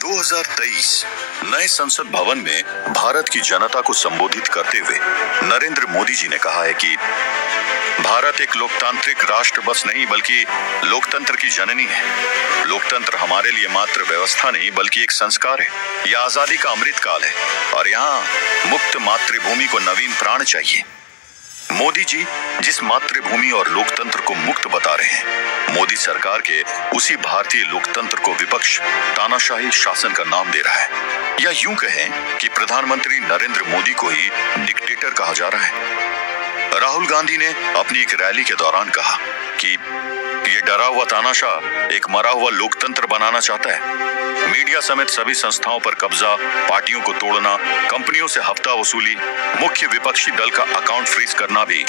2023 नए संसद भवन में भारत की जनता को संबोधित करते हुए नरेंद्र मोदी जी ने कहा है कि भारत एक लोकतांत्रिक राष्ट्र बस नहीं बल्कि लोकतंत्र की जननी है। लोकतंत्र हमारे लिए मात्र व्यवस्था नहीं बल्कि एक संस्कार है। यह आजादी का अमृत काल है और यहाँ मुक्त मातृभूमि को नवीन प्राण चाहिए। मोदी जी जिस मातृभूमि और लोकतंत्र को मुक्त बता रहे हैं, मोदी सरकार के उसी भारतीय लोकतंत्र को विपक्ष तानाशाही शासन का नाम दे रहा है। या यूं कहें कि प्रधानमंत्री नरेंद्र मोदी को ही डिक्टेटर कहा जा रहा है। राहुल गांधी ने अपनी एक रैली के दौरान कहा कि ये डरा हुआ तानाशाह एक मरा हुआ लोकतंत्र बनाना चाहता है। मीडिया समेत सभी संस्थाओं पर कब्जा, पार्टियों को तोड़ना, कंपनियों से हफ्ता वसूली, मुख्य विपक्षी दल का अकाउंट फ्रीज करना भी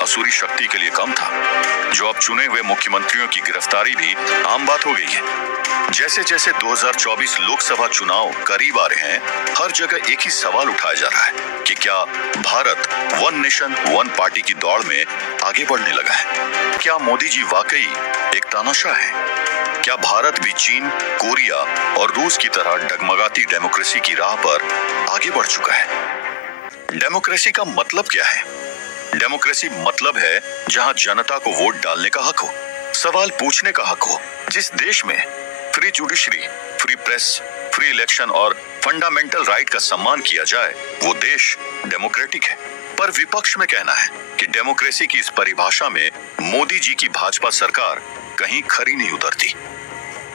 असुरी शक्ति के लिए कम था। जो अब चुने हुए मुख्यमंत्रियों की गिरफ्तारी भी आम बात हो गई है। जैसे जैसे 2024 लोकसभा चुनाव करीब आ रहे हैं, हर जगह एक ही सवाल उठाया जा रहा है कि क्या Bharat one nation one party की दौड़ में आगे बढ़ने लगा है? क्या मोदी जी वाकई एक तानाशाह है? क्या भारत भी चीन, कोरिया और रूस की तरह डगमगाती डेमोक्रेसी की राह पर आगे बढ़ चुका है? डेमोक्रेसी का मतलब क्या है? डेमोक्रेसी मतलब है जहां जनता को वोट डालने का हक हो, सवाल पूछने का हक हो। जिस देश में free judiciary, free press, free election और फंडामेंटल राइट का सम्मान किया जाए, वो देश डेमोक्रेटिक है। पर विपक्ष में कहना है कि डेमोक्रेसी की इस परिभाषा में मोदी जी की भाजपा सरकार कहीं खरी नहीं उतरती।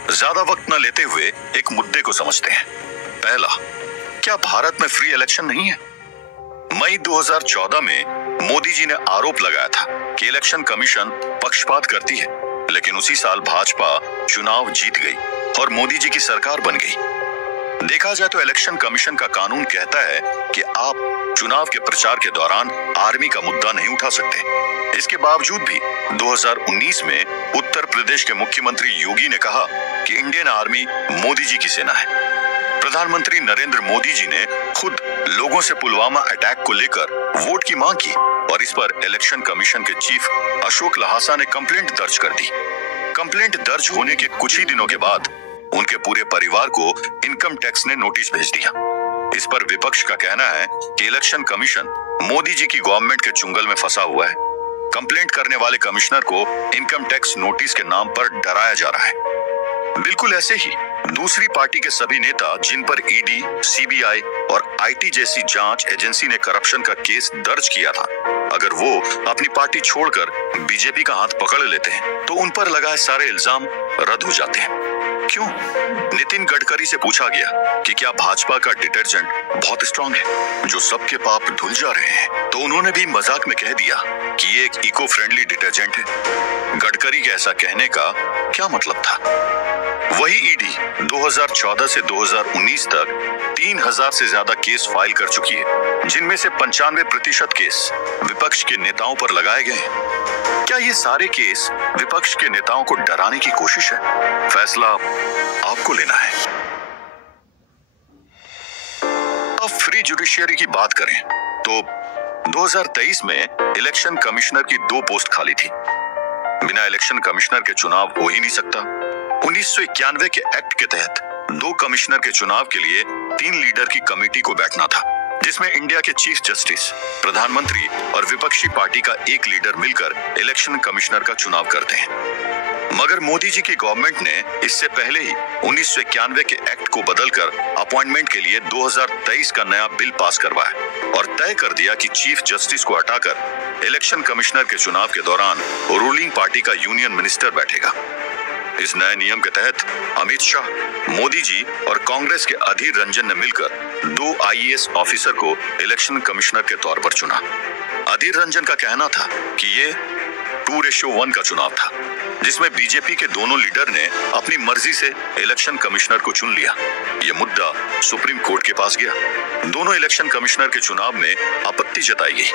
ज्यादा वक्त न लेते हुए एक मुद्दे को समझते हैं। पहला, क्या भारत में फ्री इलेक्शन नहीं है? मई 2014 में मोदी जी ने आरोप लगाया था कि इलेक्शन कमीशन पक्षपात करती है, लेकिन उसी साल भाजपा चुनाव जीत गई और मोदी जी की सरकार बन गई। देखा जाए तो इलेक्शन कमीशन का कानून कहता है कि आप चुनाव के प्रचार के दौरान आर्मी का मुद्दा नहीं उठा सकते। इसके बावजूद भी 2019 में उत्तर प्रदेश के मुख्यमंत्री योगी ने कहा कि इंडियन आर्मी मोदी जी की सेना है। प्रधानमंत्री नरेंद्र मोदी जी ने खुद लोगों से पुलवामा अटैक को लेकर वोट की मांग की और इस पर इलेक्शन कमीशन के चीफ अशोक लहासा ने कंप्लेंट दर्ज कर दी। कंप्लेंट दर्ज होने के कुछ ही दिनों के बाद उनके पूरे परिवार को इनकम टैक्स ने नोटिस भेज दिया। इस पर विपक्ष का कहना है कि इलेक्शन कमीशन मोदी जी की गवर्नमेंट के चुंगल में फंसा हुआ है। कंप्लेंट करने वाले कमिश्नर को इनकम टैक्स नोटिस के नाम पर डराया जा रहा है। बिल्कुल ऐसे ही दूसरी पार्टी के सभी नेता जिन पर ईडी, सीबीआई और आईटी जैसी जांच एजेंसी ने करप्शन का केस दर्ज किया था, अगर वो अपनी पार्टी छोड़कर बीजेपी का हाथ पकड़ लेते हैं तो उन पर लगाए सारे इल्जाम रद्द हो जाते हैं। क्यों? नितिन गडकरी से पूछा गया कि क्या भाजपा का डिटर्जेंट बहुत स्ट्रांग है जो सबके पाप धुल जा रहे हैं, तो उन्होंने भी मजाक में कह दिया कि ये एक इको फ्रेंडली डिटर्जेंट है। गडकरी के ऐसा कहने का क्या मतलब था? वही ईडी 2014 से 2019 तक 3000 से ज्यादा केस फाइल कर चुकी है, जिनमें से 95% केस विपक्ष के नेताओं पर लगाए गए हैं। क्या ये सारे केस विपक्ष के नेताओं को डराने की कोशिश है? फैसला आपको लेना है। अब फ्री जुडिशियरी की बात करें तो 2023 में इलेक्शन कमिश्नर की 2 पोस्ट खाली थी। बिना इलेक्शन कमिश्नर के चुनाव हो ही नहीं सकता। 1991 के एक्ट के तहत 2 कमिश्नर के चुनाव के लिए 3 लीडर की कमेटी को बैठना था, जिसमें इंडिया के चीफ जस्टिस, प्रधानमंत्री और विपक्षी पार्टी का एक लीडर मिलकर इलेक्शन कमिश्नर का चुनाव करते हैं। मगर मोदी जी की गवर्नमेंट ने इससे पहले ही 1991 के एक्ट को बदलकर अपॉइंटमेंट के लिए 2023 का नया बिल पास करवाया और तय कर दिया कि चीफ जस्टिस को हटाकर इलेक्शन कमिश्नर के चुनाव के दौरान रूलिंग पार्टी का यूनियन मिनिस्टर बैठेगा। इस नए नियम के तहत अमित शाह, मोदी जी और कांग्रेस के अधीर रंजन ने मिलकर 2 आईएएस ऑफिसर को इलेक्शन कमिश्नर के तौर पर चुना। अधीर रंजन का कहना था कि ये 2:1 का चुनाव था, जिसमें बीजेपी के दोनों लीडर ने अपनी मर्जी से इलेक्शन कमिश्नर को चुन लिया। यह मुद्दा सुप्रीम कोर्ट के पास गया। दोनों इलेक्शन कमिश्नर के चुनाव में आपत्ति जताई गई,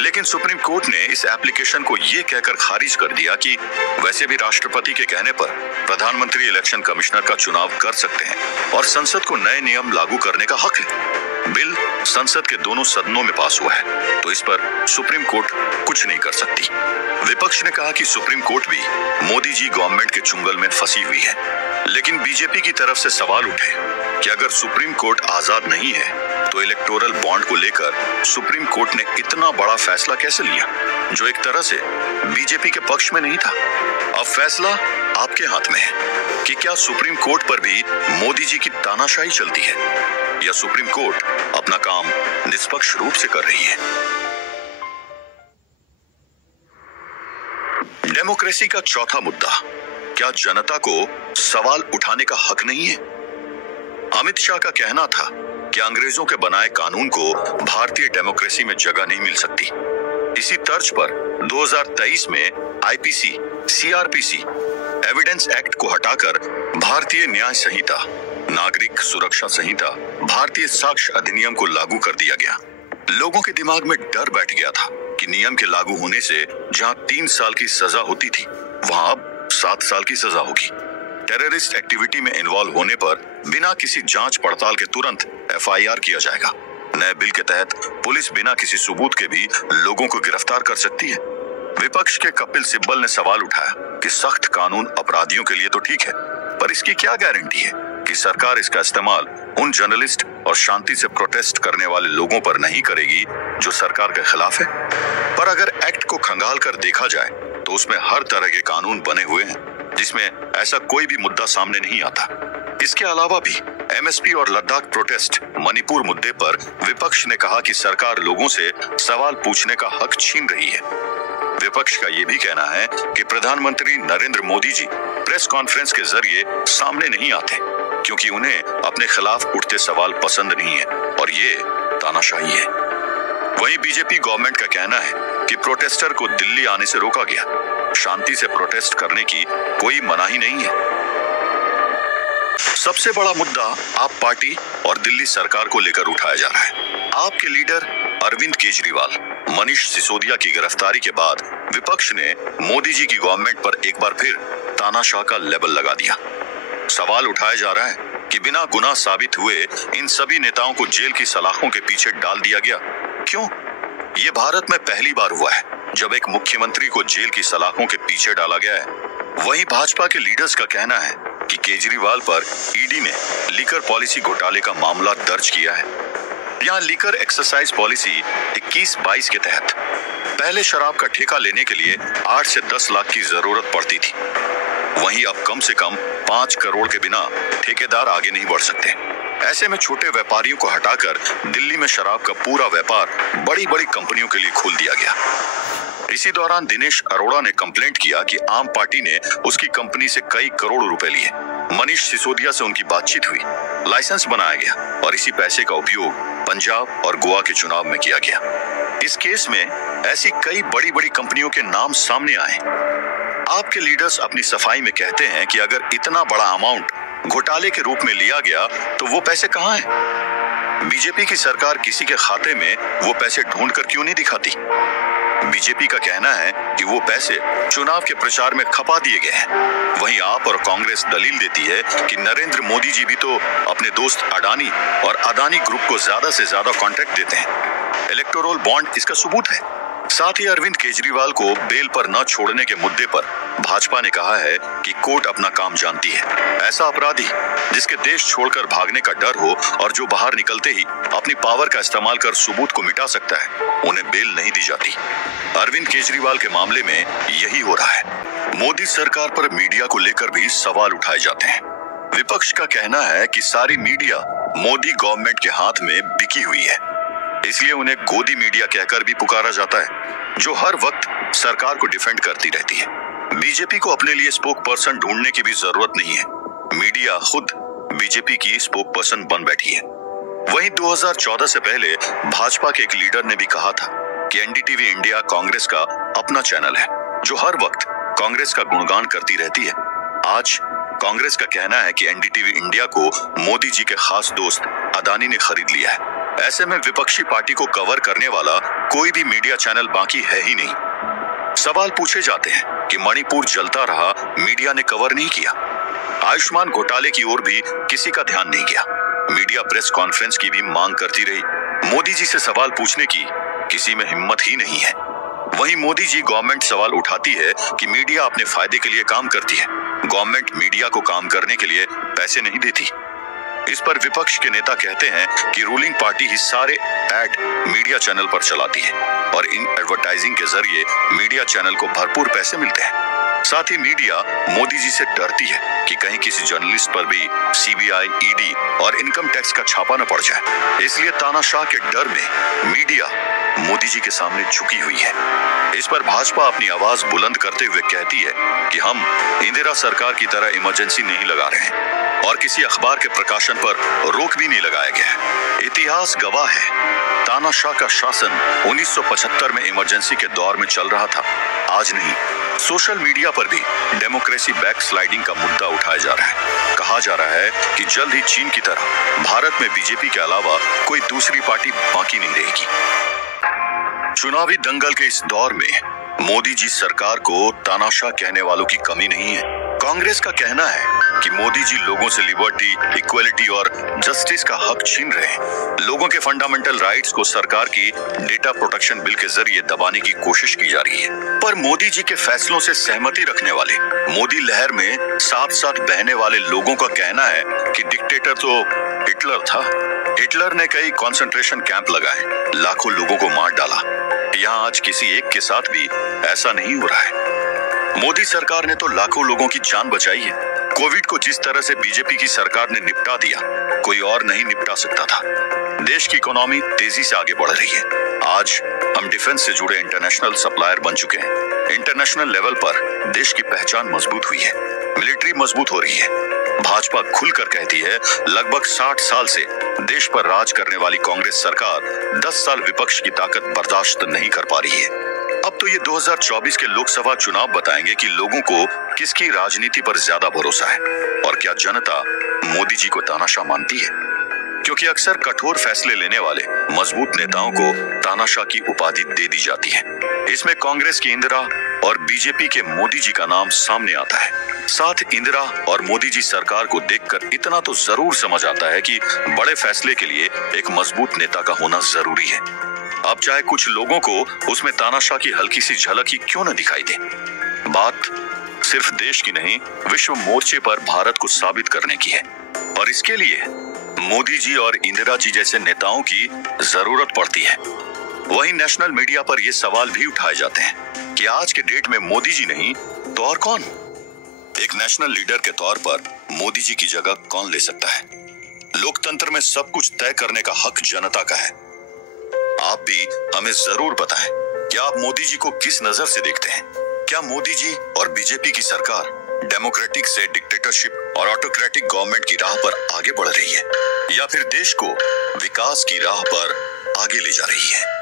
लेकिन सुप्रीम कोर्ट ने इस एप्लीकेशन को यह कहकर खारिज कर दिया कि वैसे भी राष्ट्रपति के कहने पर प्रधानमंत्री इलेक्शन कमिश्नर का चुनाव कर सकते हैं और संसद को नए नियम लागू करने का हक है। बिल संसद के दोनों सदनों में पास हुआ है, तो इस पर सुप्रीम कोर्ट कुछ नहीं कर सकती। विपक्ष ने कहा कि सुप्रीम कोर्ट भी मोदी जी गवर्नमेंट के चुंगल में फंसी हुई है, लेकिन बीजेपी की तरफ से सवाल उठे कि अगर सुप्रीम कोर्ट आजाद नहीं है तो इलेक्टोरल बॉन्ड को लेकर सुप्रीम कोर्ट ने इतना बड़ा फैसला कैसे लिया, जो एक तरह से बीजेपी के पक्ष में नहीं था। अब फैसला आपके हाथ में है कि क्या सुप्रीम कोर्ट पर भी मोदी जी की तानाशाही चलती है या सुप्रीम कोर्ट अपना काम निष्पक्ष रूप से कर रही है। डेमोक्रेसी का चौथा मुद्दा, क्या जनता को सवाल उठाने का हक नहीं है? अमित शाह का कहना था कि अंग्रेजों के बनाए कानून को भारतीय डेमोक्रेसी में जगह नहीं मिल सकती। इसी तर्ज पर 2023 में आईपीसी, सीआरपीसी, एविडेंस एक्ट को हटाकर भारतीय न्याय संहिता, नागरिक सुरक्षा संहिता, भारतीय साक्ष्य अधिनियम को लागू कर दिया गया। लोगों के दिमाग में डर बैठ गया था कि नियम के लागू होने से जहां 3 साल की सजा होती थी, वहां अब 7 साल की सजा होगी। टेररिस्ट एक्टिविटी में इन्वॉल्व होने पर बिना किसी जांच पड़ताल के तुरंत एफआईआर किया जाएगा। नए बिल के तहत पुलिस बिना किसी सबूत के भी लोगों को गिरफ्तार कर सकती है। विपक्ष के कपिल सिब्बल ने सवाल उठाया कि सख्त कानून अपराधियों के लिए तो ठीक है, पर इसकी क्या गारंटी है कि सरकार इसका इस्तेमाल उन जर्नलिस्ट और शांति से प्रोटेस्ट करने वाले लोगों पर नहीं करेगी जो सरकार के खिलाफ है। पर अगर एक्ट को खंगाल कर देखा जाए तो उसमें हर तरह के कानून बने हुए हैं जिसमें ऐसा कोई भी मुद्दा सामने नहीं आता। इसके अलावा भी एमएसपी और लद्दाख प्रोटेस्ट, मणिपुर मुद्दे पर विपक्ष ने कहा कि सरकार लोगों से सवाल पूछने का हक छीन रही है। विपक्ष का यह भी कहना है कि प्रधानमंत्री नरेंद्र मोदी जी प्रेस कॉन्फ्रेंस के जरिए सामने नहीं आते क्योंकि उन्हें अपने खिलाफ उठते सवाल पसंद नहीं है और ये तानाशाही है। वहीं बीजेपी गवर्नमेंट का कहना है कि प्रोटेस्टर को दिल्ली आने से रोका गया। शांति से प्रोटेस्ट करने की कोई मनाही नहीं है। सबसे बड़ा मुद्दा आप पार्टी और दिल्ली सरकार को लेकर उठाया जा रहा है। आपके लीडर अरविंद केजरीवाल, मनीष सिसोदिया की गिरफ्तारी के बाद विपक्ष ने मोदी जी की गवर्नमेंट पर एक बार फिर तानाशाह का लेबल लगा दिया। सवाल उठाया जा रहा है कि बिना गुनाह साबित हुए इन सभी नेताओं को जेल की सलाखों के पीछे डाल दिया गया। क्यों? ये भारत में पहली बार हुआ है जब एक मुख्यमंत्री को जेल की सलाखों के पीछे डाला गया है। वहीं भाजपा के लीडर्स का कहना है कि केजरीवाल पर ईडी ने लीकर पॉलिसी घोटाले का मामला दर्ज किया है। यहाँ लीकर एक्सरसाइज पॉलिसी 21-22 के तहत पहले शराब का ठेका लेने के लिए 8 से 10 लाख की जरूरत पड़ती थी। वहीं अब कम से कम 5 करोड़ के बिना ठेकेदार आगे नहीं बढ़ सकते। ऐसे में छोटे व्यापारियों को हटाकर दिल्ली में शराब का पूरा व्यापार बड़ी बड़ी कंपनियों के लिए खोल दिया गया। इसी दौरान दिनेश अरोड़ा ने कंप्लेंट किया कि आम पार्टी ने उसकी कंपनी से कई करोड़ रुपए लिए। मनीष सिसोदिया से उनकी बातचीत हुई, लाइसेंस बनाया गया और इसी पैसे का उपयोग पंजाब और गोवा के चुनाव में किया गया। इस केस में ऐसी कई बड़ी बड़ी कंपनियों के नाम सामने आए। आपके लीडर्स अपनी सफाई में कहते हैं कि अगर इतना बड़ा अमाउंट घोटाले के रूप में लिया गया तो वो पैसे कहाँ हैं? बीजेपी की सरकार किसी के खाते में वो पैसे ढूंढ कर क्यों नहीं दिखाती? बीजेपी का कहना है कि वो पैसे चुनाव के प्रचार में खपा दिए गए हैं। वहीं आप और कांग्रेस दलील देती है कि नरेंद्र मोदी जी भी तो अपने दोस्त अडानी और अदानी ग्रुप को ज्यादा से ज्यादा कॉन्ट्रैक्ट देते हैं। इलेक्टोरल बॉन्ड इसका सबूत है। साथ ही अरविंद केजरीवाल को बेल पर न छोड़ने के मुद्दे पर भाजपा ने कहा है कि कोर्ट अपना काम जानती है। ऐसा अपराधी जिसके देश छोड़कर भागने का डर हो और जो बाहर निकलते ही अपनी पावर का इस्तेमाल कर सबूत को मिटा सकता है, उन्हें बेल नहीं दी जाती। अरविंद केजरीवाल के मामले में यही हो रहा है। मोदी सरकार पर मीडिया को लेकर भी सवाल उठाए जाते हैं। विपक्ष का कहना है कि सारी मीडिया मोदी गवर्नमेंट के हाथ में बिकी हुई है, इसलिए उन्हें गोदी मीडिया कहकर भी पुकारा जाता है, जो हर वक्त सरकार को डिफेंड करती रहती है। बीजेपी को अपने लिए स्पोक पर्सन ढूंढने की भी जरूरत नहीं है। मीडिया खुद बीजेपी की स्पोक पर्सन बन बैठी है। वहीं 2014 से पहले भाजपा के एक लीडर ने भी कहा था कि एनडीटीवी इंडिया कांग्रेस का अपना चैनल है, जो हर वक्त कांग्रेस का गुणगान करती रहती है। आज कांग्रेस का कहना है कि एनडीटीवी इंडिया को मोदी जी के खास दोस्त अदानी ने खरीद लिया है। ऐसे में विपक्षी पार्टी को कवर करने वाला कोई भी मीडिया चैनल बाकी है ही नहीं। सवाल पूछे जाते हैं कि मणिपुर जलता रहा, मीडिया ने कवर नहीं किया। आयुष्मान घोटाले की ओर भी किसी का ध्यान नहीं गया। मीडिया प्रेस कॉन्फ्रेंस की भी मांग करती रही। मोदी जी से सवाल पूछने की किसी में हिम्मत ही नहीं है। वहीं मोदी जी गवर्नमेंट सवाल उठाती है कि मीडिया अपने फायदे के लिए काम करती है। गवर्नमेंट मीडिया को काम करने के लिए पैसे नहीं देती। इस पर विपक्ष के नेता कहते हैं कि रूलिंग पार्टी ही सारे एड मीडिया चैनल पर चलाती है और इन एडवर्टाइजिंग के जरिए मीडिया चैनल को भरपूर पैसे मिलते हैं। साथ ही मीडिया मोदी जी से डरती है कि कहीं किसी जर्नलिस्ट पर भी सीबीआई, ईडी और इनकम टैक्स का छापा न पड़ जाए। इसलिए तानाशाह के डर में मीडिया मोदी जी के सामने झुकी हुई है। इस पर भाजपा अपनी आवाज बुलंद करते हुए कहती है कि हम इंदिरा सरकार की तरह इमरजेंसी नहीं लगा रहे हैं और किसी अखबार के प्रकाशन पर रोक भी नहीं लगाया गया है। इतिहास गवाह है, तानाशाह का शासन 1975 में इमरजेंसी के दौर में चल रहा था, आज नहीं। सोशल मीडिया पर भी डेमोक्रेसी बैकस्लाइडिंग का मुद्दा उठाया जा रहा है। कहा जा रहा है कि जल्द ही चीन की तरह भारत में बीजेपी के अलावा कोई दूसरी पार्टी बाकी नहीं रहेगी। चुनावी दंगल के इस दौर में मोदी जी सरकार को तानाशाह कहने वालों की कमी नहीं है। कांग्रेस का कहना है कि मोदी जी लोगों से लिबर्टी, इक्वलिटी और जस्टिस का हक छीन रहे हैं। लोगों के फंडामेंटल राइट्स को सरकार की डेटा प्रोटेक्शन बिल के जरिए दबाने की कोशिश की जा रही है। पर मोदी जी के फैसलों से सहमति रखने वाले, मोदी लहर में साथ साथ बहने वाले लोगों का कहना है कि डिक्टेटर तो हिटलर था। हिटलर ने कई कंसंट्रेशन कैंप लगाए, लाखों लोगों को मार डाला। यहाँ आज किसी एक के साथ भी ऐसा नहीं हो रहा है। मोदी सरकार ने तो लाखों लोगों की जान बचाई है। कोविड को जिस तरह से बीजेपी की सरकार ने निपटा दिया, कोई और नहीं निपटा सकता था। देश की इकोनॉमी तेजी से आगे बढ़ रही है। आज हम डिफेंस से जुड़े इंटरनेशनल सप्लायर बन चुके हैं। इंटरनेशनल लेवल पर देश की पहचान मजबूत हुई है, मिलिट्री मजबूत हो रही है। भाजपा खुलकर कहती है, लगभग 60 साल से देश पर राज करने वाली कांग्रेस सरकार 10 साल विपक्ष की ताकत बर्दाश्त नहीं कर पा रही है। अब तो ये 2024 के लोकसभा चुनाव बताएंगे कि लोगों को किसकी राजनीति पर ज्यादा भरोसा है और क्या जनता मोदी जी को तानाशाह मानती है। क्योंकि अक्सर कठोर फैसले लेने वाले मजबूत नेताओं को तानाशाह की उपाधि दे दी जाती है। इसमें कांग्रेस की इंदिरा और बीजेपी के मोदी जी का नाम सामने आता है। साथ इंदिरा और मोदी जी सरकार को देखकर इतना तो जरूर समझ आता है कि बड़े फैसले के लिए एक मजबूत नेता का होना जरूरी है। अब चाहे कुछ लोगों को उसमें तानाशाह की हल्की सी झलक ही क्यों न दिखाई दे। बात सिर्फ देश की नहीं, विश्व मोर्चे पर भारत को साबित करने की है और इसके लिए मोदी जी और इंदिरा जी जैसे नेताओं की जरूरत पड़ती है। वहीं नेशनल मीडिया पर यह सवाल भी उठाए जाते हैं कि आज के डेट में मोदी जी नहीं तो और कौन। एक नेशनल लीडर के तौर पर मोदी जी की जगह कौन ले सकता है। लोकतंत्र में सब कुछ तय करने का हक जनता का है। आप भी हमें जरूर बताएं कि आप मोदी जी को किस नजर से देखते हैं। क्या मोदी जी और बीजेपी की सरकार डेमोक्रेटिक से डिक्टेटरशिप और ऑटोक्रेटिक गवर्नमेंट की राह पर आगे बढ़ रही है या फिर देश को विकास की राह पर आगे ले जा रही है।